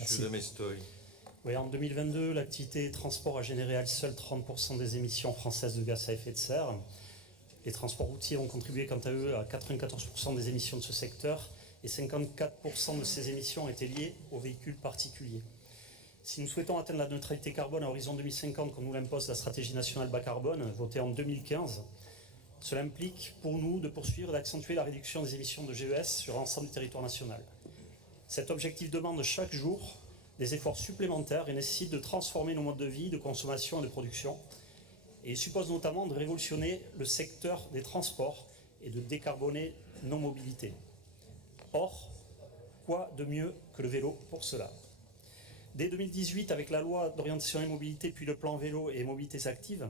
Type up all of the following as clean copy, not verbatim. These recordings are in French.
Monsieur Damestoy. Oui, en 2022, l'activité transport a généré à elle seule 30% des émissions françaises de gaz à effet de serre. Les transports routiers ont contribué quant à eux à 94% des émissions de ce secteur et 54% de ces émissions étaient liées aux véhicules particuliers. Si nous souhaitons atteindre la neutralité carbone à horizon 2050, comme nous l'impose la stratégie nationale bas carbone, votée en 2015, cela implique pour nous de poursuivre et d'accentuer la réduction des émissions de GES sur l'ensemble du territoire national. Cet objectif demande chaque jour des efforts supplémentaires et nécessite de transformer nos modes de vie, de consommation et de production. Et il suppose notamment de révolutionner le secteur des transports et de décarboner nos mobilités. Or, quoi de mieux que le vélo pour cela ? Dès 2018, avec la loi d'orientation et mobilité, puis le plan vélo et mobilités actives,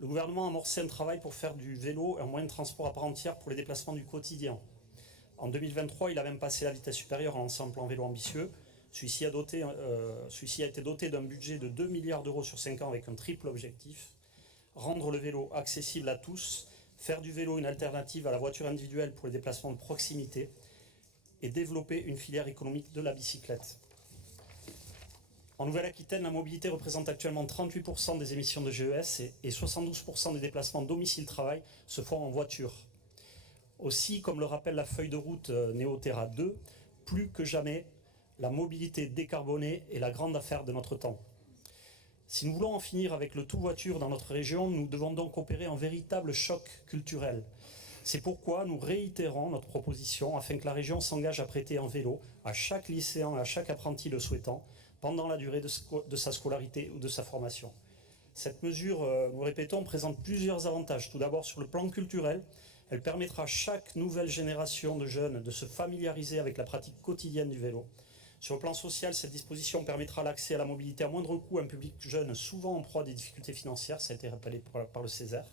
le gouvernement a amorcé un travail pour faire du vélo un moyen de transport à part entière pour les déplacements du quotidien. En 2023, il a même passé la vitesse supérieure en lançant un plan vélo ambitieux. Celui-ci a été doté d'un budget de 2 milliards d'euros sur 5 ans avec un triple objectif: rendre le vélo accessible à tous, faire du vélo une alternative à la voiture individuelle pour les déplacements de proximité et développer une filière économique de la bicyclette. En Nouvelle-Aquitaine, la mobilité représente actuellement 38% des émissions de GES et 72% des déplacements domicile-travail se font en voiture. Aussi, comme le rappelle la feuille de route Néoterra 2, plus que jamais, la mobilité décarbonée est la grande affaire de notre temps. Si nous voulons en finir avec le tout-voiture dans notre région, nous devons donc opérer un véritable choc culturel. C'est pourquoi nous réitérons notre proposition afin que la région s'engage à prêter un vélo à chaque lycéen et à chaque apprenti le souhaitant pendant la durée de sa scolarité ou de sa formation. Cette mesure, nous répétons, présente plusieurs avantages. Tout d'abord, sur le plan culturel, elle permettra à chaque nouvelle génération de jeunes de se familiariser avec la pratique quotidienne du vélo. Sur le plan social, cette disposition permettra l'accès à la mobilité à moindre coût à un public jeune souvent en proie à des difficultés financières, ça a été rappelé par le Césaire.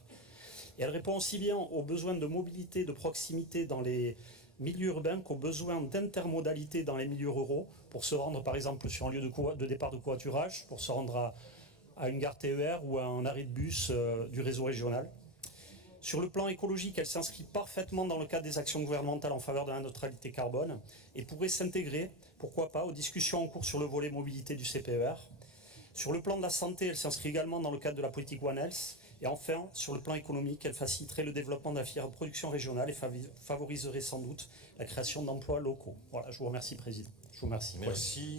Et elle répond aussi bien aux besoins de mobilité, de proximité dans les milieux urbains qu'aux besoins d'intermodalité dans les milieux ruraux, pour se rendre par exemple sur un lieu de départ de covoiturage, pour se rendre à une gare TER ou à un arrêt de bus du réseau régional. Sur le plan écologique, elle s'inscrit parfaitement dans le cadre des actions gouvernementales en faveur de la neutralité carbone et pourrait s'intégrer, pourquoi pas, aux discussions en cours sur le volet mobilité du CPER. Sur le plan de la santé, elle s'inscrit également dans le cadre de la politique One Health. Et enfin, sur le plan économique, elle faciliterait le développement de la filière de production régionale et favoriserait sans doute la création d'emplois locaux. Voilà, je vous remercie, Président. Je vous remercie. Merci.